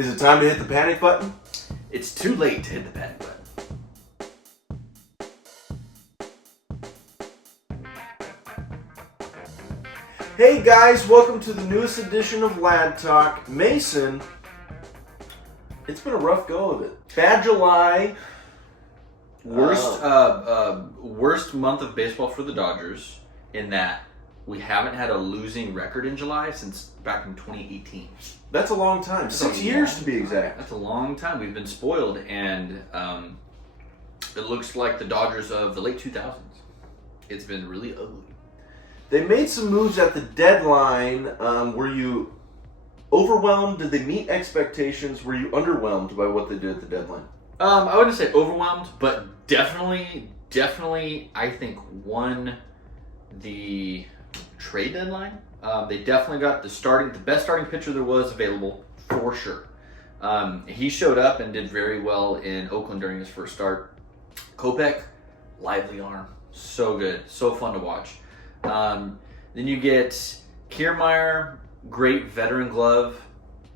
Is it time to hit the panic button? It's too late to hit the panic button. Hey guys, welcome to the newest edition of Lad Talk. Mason, it's been a rough go of it. Bad July. Worst month of baseball for the Dodgers in that we haven't had a losing record in July since back in 2018. That's a long time. That's 6 years to be exact. That's a long time. We've been spoiled, and it looks like the Dodgers of the late 2000s. It's been really ugly. They made some moves at the deadline. Were you overwhelmed? Did they meet expectations? Were you underwhelmed by what they did at the deadline? I wouldn't say overwhelmed, but definitely, I think won the trade deadline. They definitely got the best starting pitcher there was available for sure. He showed up and did very well in Oakland during his first start. Kopeck, lively arm, so good, so fun to watch. Then you get Kiermaier, great veteran glove.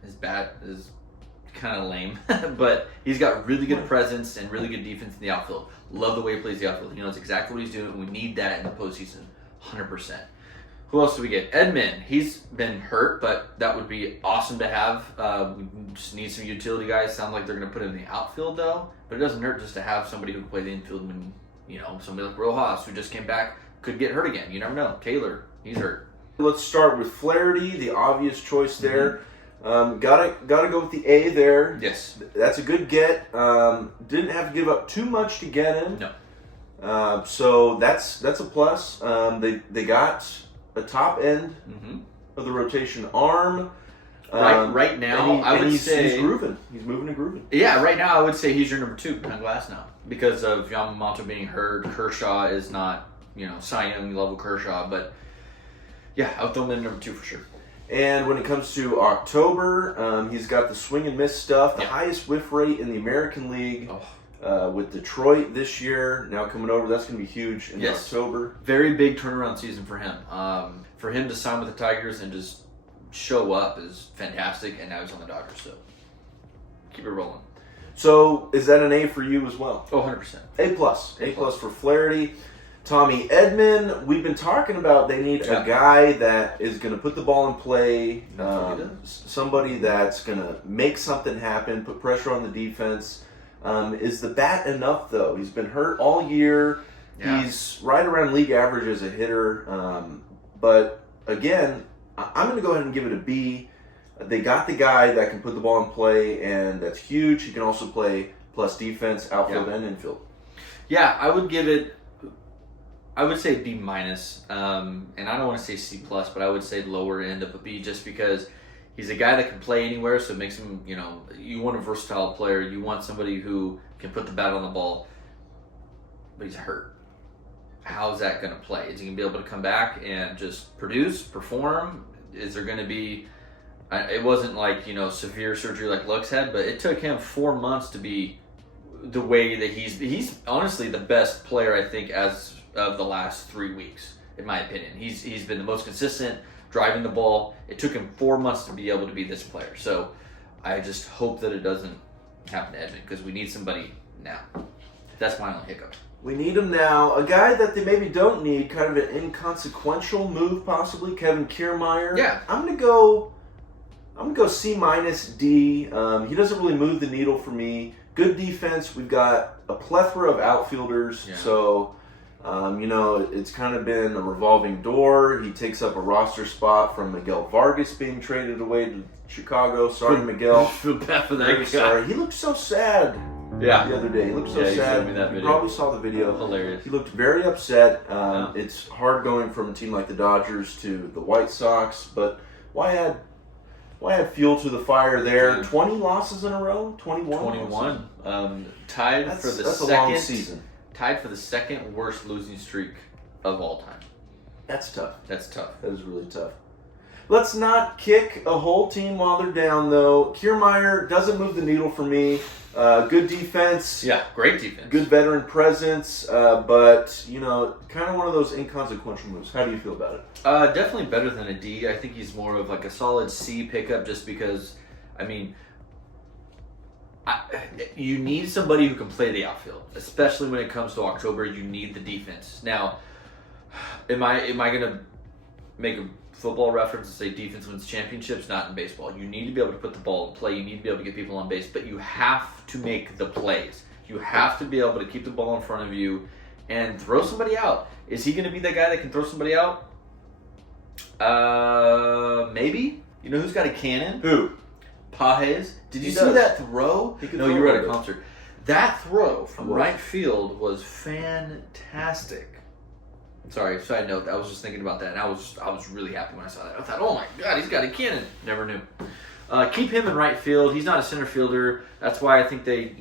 His bat is kind of lame, but he's got really good presence and really good defense in the outfield. Love the way he plays the outfield. He knows exactly what he's doing. We need that in the postseason, 100%. Who else do we get? Edman. He's been hurt, but that would be awesome to have. We just need some utility guys. Sound like they're going to put him in the outfield, though. But it doesn't hurt just to have somebody who can play the infield when, somebody like Rojas, who just came back, could get hurt again. You never know. Taylor, he's hurt. Let's start with Flaherty, the obvious choice there. Gotta go with the A there. Yes. That's a good get. Didn't have to give up too much to get him. No. So that's a plus. They got a top end of the rotation arm. Right now, I would say he's grooving. He's moving and grooving. Yeah, right now I would say he's your number 2 behind Glass now because of Yamamoto being hurt. Kershaw is not, Cy Young level Kershaw, but yeah, I would throw him in number 2 for sure. And when it comes to October, he's got the swing and miss stuff, the highest whiff rate in the American League. With Detroit this year now coming over, that's going to be huge in October. Very big turnaround season for him. For him to sign with the Tigers and just show up is fantastic, and now he's on the Dodgers, so keep it rolling. So is that an A for you as well? Oh, 100%. A plus for Flaherty. Tommy Edman, we've been talking about they need a guy that is going to put the ball in play, somebody that's going to make something happen, put pressure on the defense. Is the bat enough, though? He's been hurt all year. Yeah. He's right around league average as a hitter. But, again, I'm going to go ahead and give it a B. They got the guy that can put the ball in play, and that's huge. He can also play plus defense, outfield, and infield. Yeah, I would say B minus. And I don't want to say C plus, but I would say lower end of a B just because he's a guy that can play anywhere, so it makes him, you want a versatile player. You want somebody who can put the bat on the ball, but he's hurt. How's that going to play? Is he going to be able to come back and just produce, perform? Is there going to be, it wasn't like, severe surgery like Lux had, but it took him 4 months to be the way that he's honestly the best player, I think, as of the last 3 weeks, in my opinion. He's been the most consistent, driving the ball. It took him 4 months to be able to be this player. So I just hope that it doesn't happen to Edman because we need somebody now. That's my only hiccup. We need him now. A guy that they maybe don't need, kind of an inconsequential move possibly, Kevin Kiermaier. Yeah. I'm gonna go C minus D. He doesn't really move the needle for me. Good defense. We've got a plethora of outfielders, so it's kind of been a revolving door. He takes up a roster spot from Miguel Vargas being traded away to Chicago. Sorry, Miguel. I feel bad for that guy. Sorry. He looked so sad the other day. He looked so sad. You showed me that video. You probably saw the video. Hilarious. He looked very upset. It's hard going from a team like the Dodgers to the White Sox, but why add fuel to the fire there? 20 losses in a row? 21? Tied that's for the that's second a long season. Tied for the second worst losing streak of all time. That's tough. That is really tough. Let's not kick a whole team while they're down, though. Kiermaier doesn't move the needle for me. Good defense. Yeah, great defense. Good veteran presence, but, kind of one of those inconsequential moves. How do you feel about it? Definitely better than a D. I think he's more of like a solid C pickup just because, You need somebody who can play the outfield, especially when it comes to October. You need the defense. Now, am I going to make a football reference and say defense wins championships? Not in baseball. You need to be able to put the ball in play. You need to be able to get people on base, but you have to make the plays. You have to be able to keep the ball in front of you and throw somebody out. Is he going to be that guy that can throw somebody out? Maybe. You know who's got a cannon? Who? Pages. Did you He see does. that throw? No, you were at a throw. concert. That throw from was. right field was fantastic. Sorry, side note. I was just thinking about that, and I was really happy when I saw that. I thought, oh my God, he's got a cannon. Never knew. Keep him in right field. He's not a center fielder. That's why I think they,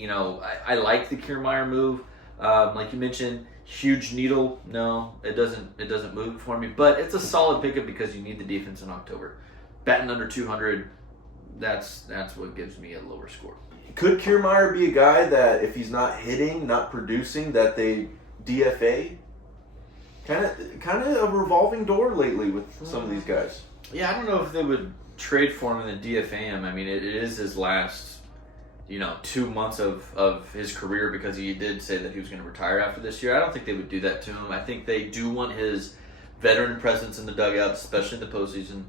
I like the Kiermaier move. Like you mentioned, huge needle. No, it doesn't move for me. But it's a solid pickup because you need the defense in October. Batting under 200, that's what gives me a lower score. Could Kiermaier be a guy that if he's not hitting, not producing, that they DFA? Kind of a revolving door lately with some of these guys. Yeah, I don't know if they would trade for him and then DFA him. I mean, it is his last, 2 months of his career because he did say that he was going to retire after this year. I don't think they would do that to him. I think they do want his veteran presence in the dugout, especially in the postseason.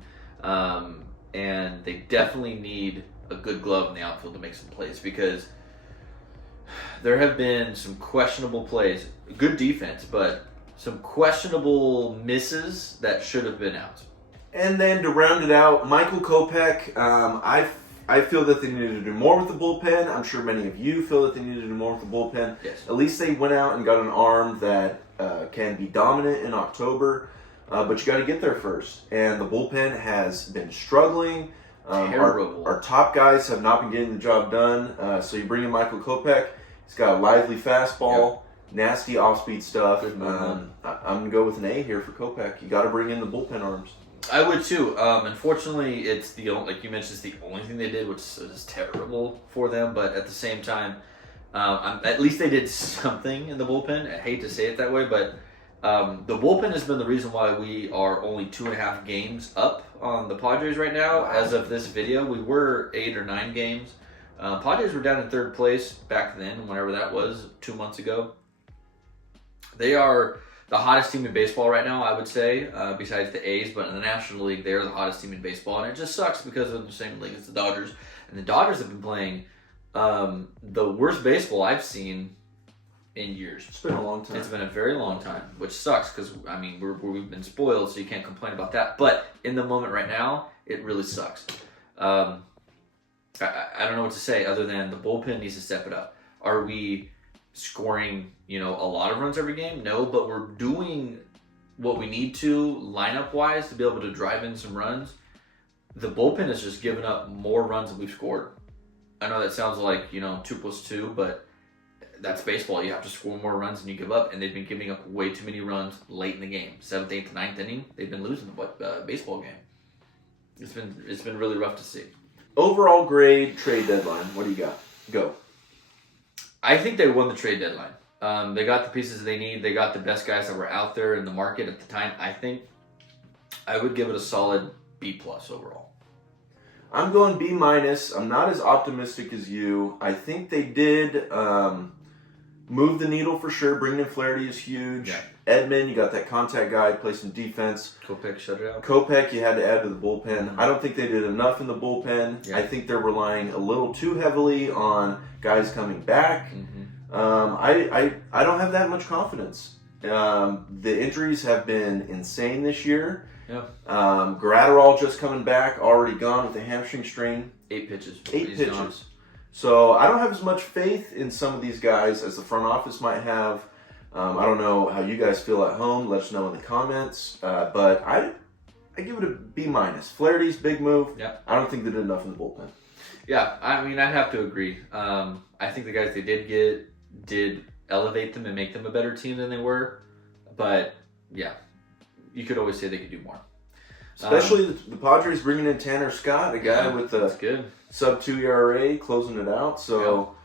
And they definitely need a good glove in the outfield to make some plays because there have been some questionable plays. Good defense, but some questionable misses that should have been out. And then to round it out, Michael Kopeck, I feel that they needed to do more with the bullpen. I'm sure many of you feel that they needed to do more with the bullpen. Yes. At least they went out and got an arm that can be dominant in October, but you got to get there first. And the bullpen has been struggling. Terrible. Our top guys have not been getting the job done. So you bring in Michael Kopeck. He's got a lively fastball, nasty off-speed stuff. I'm going to go with an A here for Kopeck. You got to bring in the bullpen arms. I would too. Unfortunately, it's the only, like you mentioned, it's the only thing they did, which is terrible for them. But at the same time, at least they did something in the bullpen. I hate to say it that way, but the bullpen has been the reason why we are only 2.5 games up on the Padres right now. Wow. As of this video, we were 8 or 9 games. Padres were down in 3rd place back then, whenever that was, 2 months ago. They are the hottest team in baseball right now, I would say, besides the A's. But in the National League, they're the hottest team in baseball. And it just sucks because they're in the same league as the Dodgers. And the Dodgers have been playing the worst baseball I've seen in years. It's been a long time. It's been a very long time, which sucks because, I mean, we've been spoiled, so you can't complain about that. But in the moment right now, it really sucks. I don't know what to say other than the bullpen needs to step it up. Are we scoring, a lot of runs every game? No, but we're doing what we need to lineup-wise to be able to drive in some runs. The bullpen has just given up more runs than we've scored. I know that sounds like, 2 + 2, but that's baseball. You have to score more runs than you give up, and they've been giving up way too many runs late in the game. 7th, 8th, 9th inning, they've been losing the baseball game. It's been really rough to see. Overall grade, trade deadline. What do you got? Go. I think they won the trade deadline. They got the pieces they need. They got the best guys that were out there in the market at the time. I think I would give it a solid B+ overall. I'm going B-. I'm not as optimistic as you. I think they did move the needle for sure. Bringing in Flaherty is huge. Yeah. Edman, you got that contact guy, play some defense. Kopeck shut it out. Kopeck, you had to add to the bullpen. I don't think they did enough in the bullpen. Yeah. I think they're relying a little too heavily on guys coming back. I don't have that much confidence. The injuries have been insane this year. Yeah. Gratterall just coming back, already gone with a hamstring strain. 8 pitches. 8 He's pitches. gone. So I don't have as much faith in some of these guys as the front office might have. I don't know how you guys feel at home. Let us know in the comments. But I give it a B-. Flaherty's big move. Yeah. I don't think they did enough in the bullpen. Yeah, I mean, I'd have to agree. I think the guys they did get did elevate them and make them a better team than they were. But, yeah, you could always say they could do more. Especially the Padres bringing in Tanner Scott, a guy with a that's good. sub-2 ERA, closing it out. So,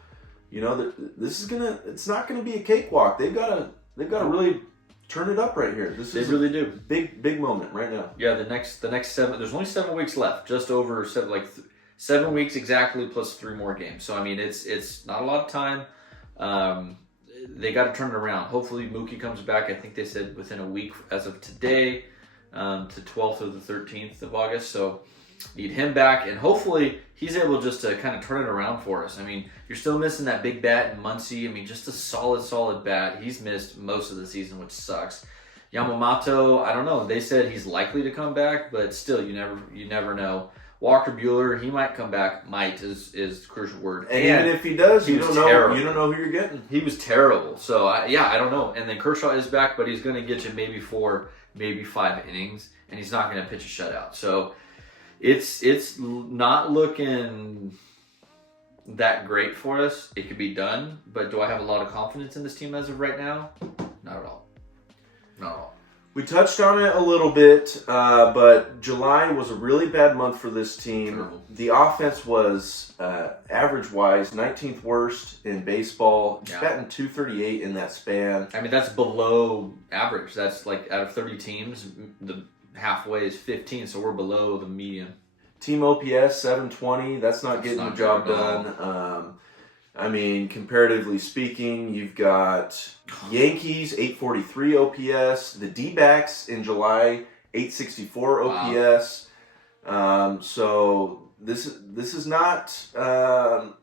this is it's not gonna be a cakewalk. They've got to really turn it up right here. They really do. Big moment right now. Yeah, the next 7. There's only 7 weeks left. Just over 7, 7 weeks exactly plus 3 more games. So, I mean, it's not a lot of time. They got to turn it around. Hopefully Mookie comes back. I think they said within a week as of today, to 12th or the 13th of August. So need him back, and hopefully he's able just to kind of turn it around for us. I mean, you're still missing that big bat in Muncy. I mean, just a solid bat. He's missed most of the season, which sucks. Yamamoto, I don't know. They said he's likely to come back, but still, you never know. Walker Buehler, he might come back. Might is the crucial word. And even if he does, you don't know who you're getting. He was terrible. So I don't know. And then Kershaw is back, but he's going to get you maybe 4, maybe 5 innings, and he's not going to pitch a shutout. So it's not looking that great for us. It could be done, but do I have a lot of confidence in this team as of right now? Not at all. Not at all. We touched on it a little bit, but July was a really bad month for this team. Terrible. The offense was, average-wise, 19th worst in baseball. It's batting .238 in that span. I mean, that's below average. That's like out of 30 teams, the halfway is 15, so we're below the median. Team OPS, 720. That's not getting the job done. I mean, comparatively speaking, you've got Yankees, 843 OPS. The D-backs in July, 864 OPS. So this is not a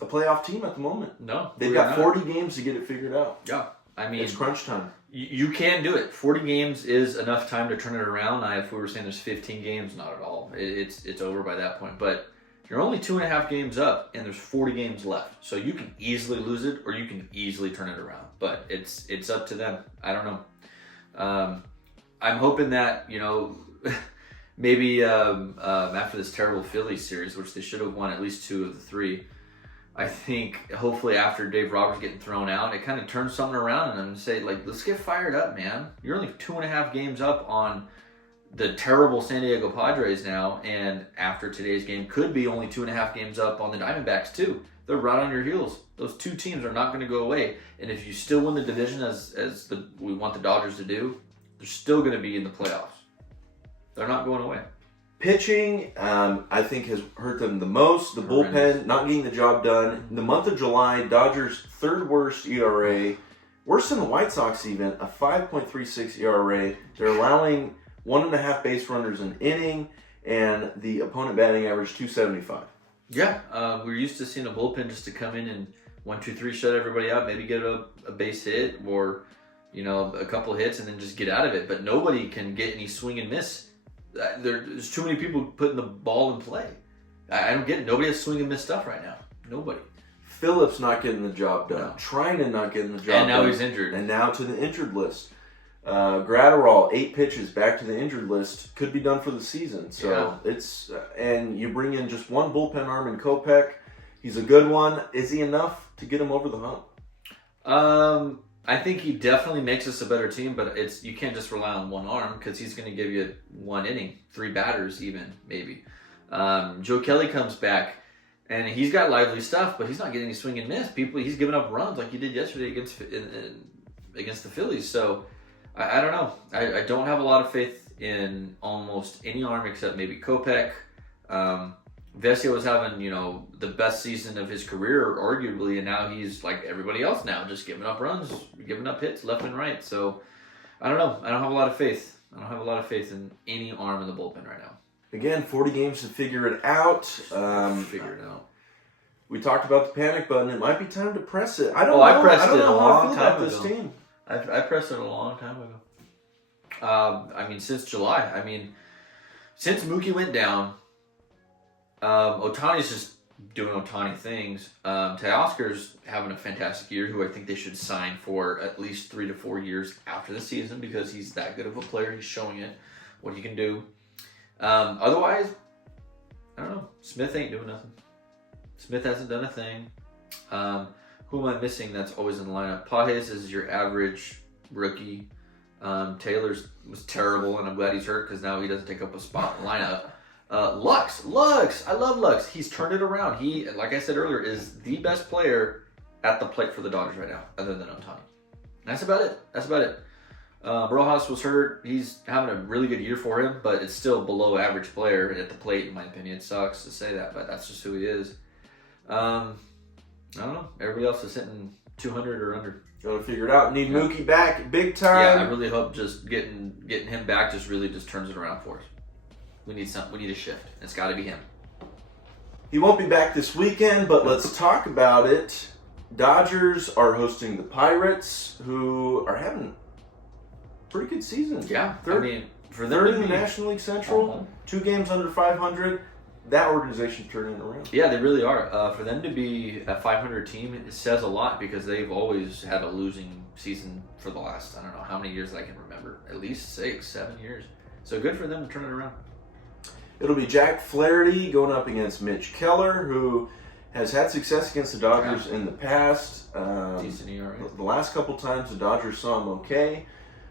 playoff team at the moment. No. They've got 40 games to get it figured out. Yeah. I mean, it's crunch time. You can do it. 40 games is enough time to turn it around. Now, if we were saying there's 15 games, not at all. It's over by that point. But you're only 2.5 games up, and there's 40 games left. So you can easily lose it, or you can easily turn it around. But it's up to them. I don't know. I'm hoping that, maybe after this terrible Phillies series, which they should have won at least 2 of the 3, I think hopefully after Dave Roberts getting thrown out, it kind of turns something around and say, let's get fired up, man. You're only 2.5 games up on the terrible San Diego Padres now, and after today's game, could be only 2.5 games up on the Diamondbacks too. They're right on your heels. Those 2 teams are not going to go away, and if you still win the division as we want the Dodgers to do, they're still going to be in the playoffs. They're not going away. Pitching, I think, has hurt them the most. The bullpen, not getting the job done. In the month of July, Dodgers' 3rd worst ERA. Worse than the White Sox even, a 5.36 ERA. They're allowing 1.5 base runners an inning, and the opponent batting average 275. Yeah, we're used to seeing a bullpen just to come in and 1, 2, 3 shut everybody out, maybe get a base hit or a couple hits and then just get out of it. But nobody can get any swing and miss. There's too many people putting the ball in play. I don't get it. Nobody has swing and miss stuff right now. Nobody. Phillips not getting the job done. No. Trinan not getting the job done. And now done. He's injured. And now to the injured list. Gratterall, 8 pitches, back to the injured list. Could be done for the season. So it's and you bring in just one bullpen arm in Kopeck. He's a good one. Is he enough to get him over the hump? I think he definitely makes us a better team, but you can't just rely on one arm because he's going to give you 1 inning, 3 batters even, maybe. Joe Kelly comes back, and he's got lively stuff, but he's not getting any swing and miss. He's giving up runs like he did yesterday against the Phillies. So I don't know. I don't have a lot of faith in almost any arm except maybe Kopeck. Vesia was having, the best season of his career, arguably, and now he's like everybody else now, just giving up runs, giving up hits left and right. So, I don't know. I don't have a lot of faith. I don't have a lot of faith in any arm in the bullpen right now. Again, 40 games to figure it out. We talked about the panic button. It might be time to press it. I don't know. I pressed it a how I long feel time about this ago. team. I pressed it a long time ago. Since July. Since Mookie went down, Ohtani's just doing Ohtani things. Teoscar's having a fantastic year, who I think they should sign for at least 3 to 4 years after the season because he's that good of a player. He's showing it, what he can do. Otherwise, I don't know. Smith ain't doing nothing. Smith hasn't done a thing. Who am I missing that's always in the lineup? Pages is your average rookie. Taylor's was terrible, and I'm glad he's hurt because now he doesn't take up a spot in the lineup. Lux, I love Lux. He's turned it around. He, like I said earlier, is the best player at the plate for the Dodgers right now, other than Ohtani. That's about it. Rojas was hurt. He's having a really good year for him, but it's still below average player at the plate, in my opinion. It sucks to say that, but that's just who he is. I don't know. Everybody else is hitting 200 or under. Got to figure it out. Need Mookie back big time. Yeah, I really hope just getting him back just really just turns it around for us. We need a shift. It's got to be him. He won't be back this weekend, but let's talk about it. Dodgers are hosting the Pirates, who are having a pretty good season. Yeah, third in the National League Central, 2 games under 500. That organization's turning it around. Yeah, they really are. For them to be a 500 team, it says a lot because they've always had a losing season for the last, I don't know how many years I can remember. At least 6, 7 years. So good for them to turn it around. It'll be Jack Flaherty going up against Mitch Keller, who has had success against the Dodgers in the past. Decent ERA. The last couple times the Dodgers saw him okay.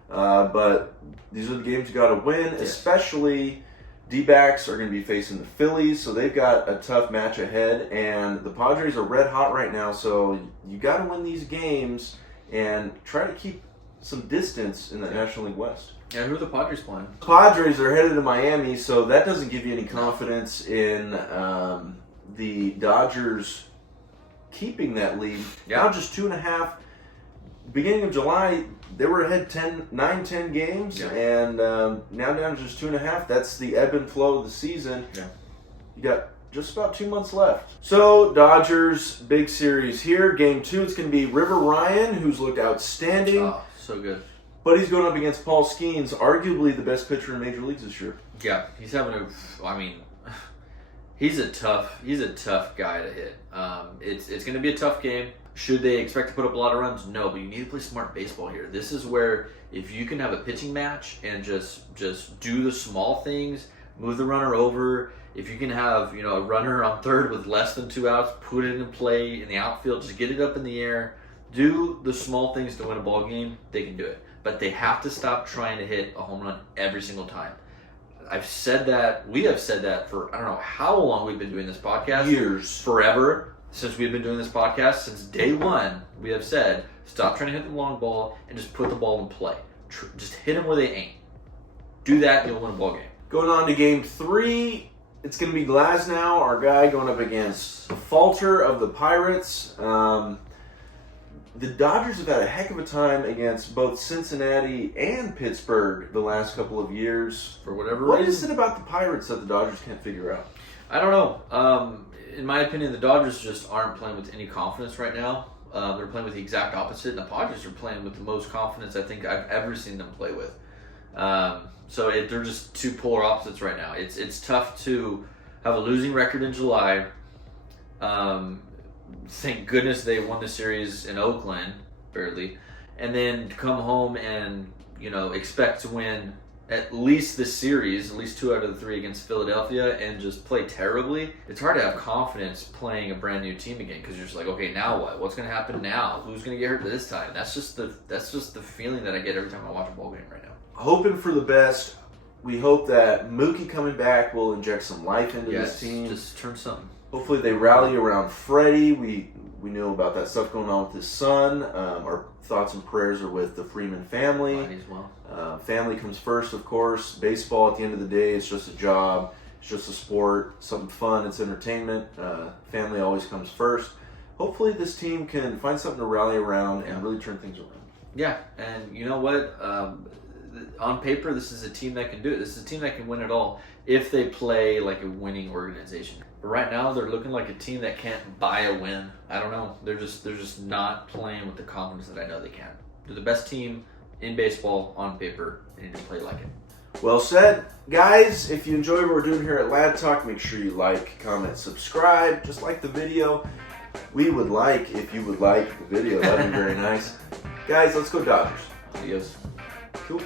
But these are the games you got to win, especially D-backs are going to be facing the Phillies, so they've got a tough match ahead, and the Padres are red hot right now, so you got to win these games and try to keep some distance in the National League West. Yeah, who are the Padres playing? Padres are headed to Miami, so that doesn't give you any confidence in the Dodgers keeping that lead. Now just 2.5. Beginning of July, they were ahead 9-10 games, and now down to just 2.5. That's the ebb and flow of the season. Yeah. You got just about 2 months left. So, Dodgers, big series here. Game 2, it's going to be River Ryan, who's looked outstanding. Oh, so good. But he's going up against Paul Skeens, arguably the best pitcher in Major Leagues this year. Yeah, he's having he's a tough guy to hit. It's going to be a tough game. Should they expect to put up a lot of runs? No, but you need to play smart baseball here. This is where if you can have a pitching match and just do the small things, move the runner over. If you can have a runner on third with less than 2 outs, put it in play in the outfield, just get it up in the air. Do the small things to win a ball game. They can do it, but they have to stop trying to hit a home run every single time. I've said that. We have said that for I don't know how long we've been doing this podcast. Years, forever. Since we've been doing this podcast, since day one, we have said, stop trying to hit the long ball and just put the ball in play. Just hit them where they aim. Do that, and you'll win a ball game. Going on to Game 3, it's going to be Glasnow, our guy, going up against Falter of the Pirates. The Dodgers have had a heck of a time against both Cincinnati and Pittsburgh the last couple of years. For whatever reason. What is it about the Pirates that the Dodgers can't figure out? I don't know. In my opinion, the Dodgers just aren't playing with any confidence right now. They're playing with the exact opposite, and the Padres are playing with the most confidence I think I've ever seen them play with. So they're just two polar opposites right now. It's tough to have a losing record in July. Thank goodness they won the series in Oakland, barely, and then come home and expect to win at least this series, at least 2 out of the 3 against Philadelphia, and just play terribly. It's hard to have confidence playing a brand new team again because you're just like, okay, now what? What's going to happen now? Who's going to get hurt this time? That's just the feeling that I get every time I watch a ball game right now. Hoping for the best. We hope that Mookie coming back will inject some life into this team. Just turn something. Hopefully they rally around Freddie. We know about that stuff going on with his son. Our thoughts and prayers are with the Freeman family. Mine as well. Family comes first, of course. Baseball, at the end of the day, it's just a job. It's just a sport. Something fun. It's entertainment. Family always comes first. Hopefully this team can find something to rally around and really turn things around. Yeah, and you know what? On paper, this is a team that can do it. This is a team that can win it all if they play like a winning organization. But right now, they're looking like a team that can't buy a win. I don't know. They're just not playing with the confidence that I know they can. They're the best team in baseball on paper. They need to play like it. Well said. Guys, if you enjoyed what we're doing here at Lad Talk, make sure you like, comment, subscribe. Just like the video. We would like if you would like the video. That'd be very nice. Guys, let's go Dodgers. Adios. Cool.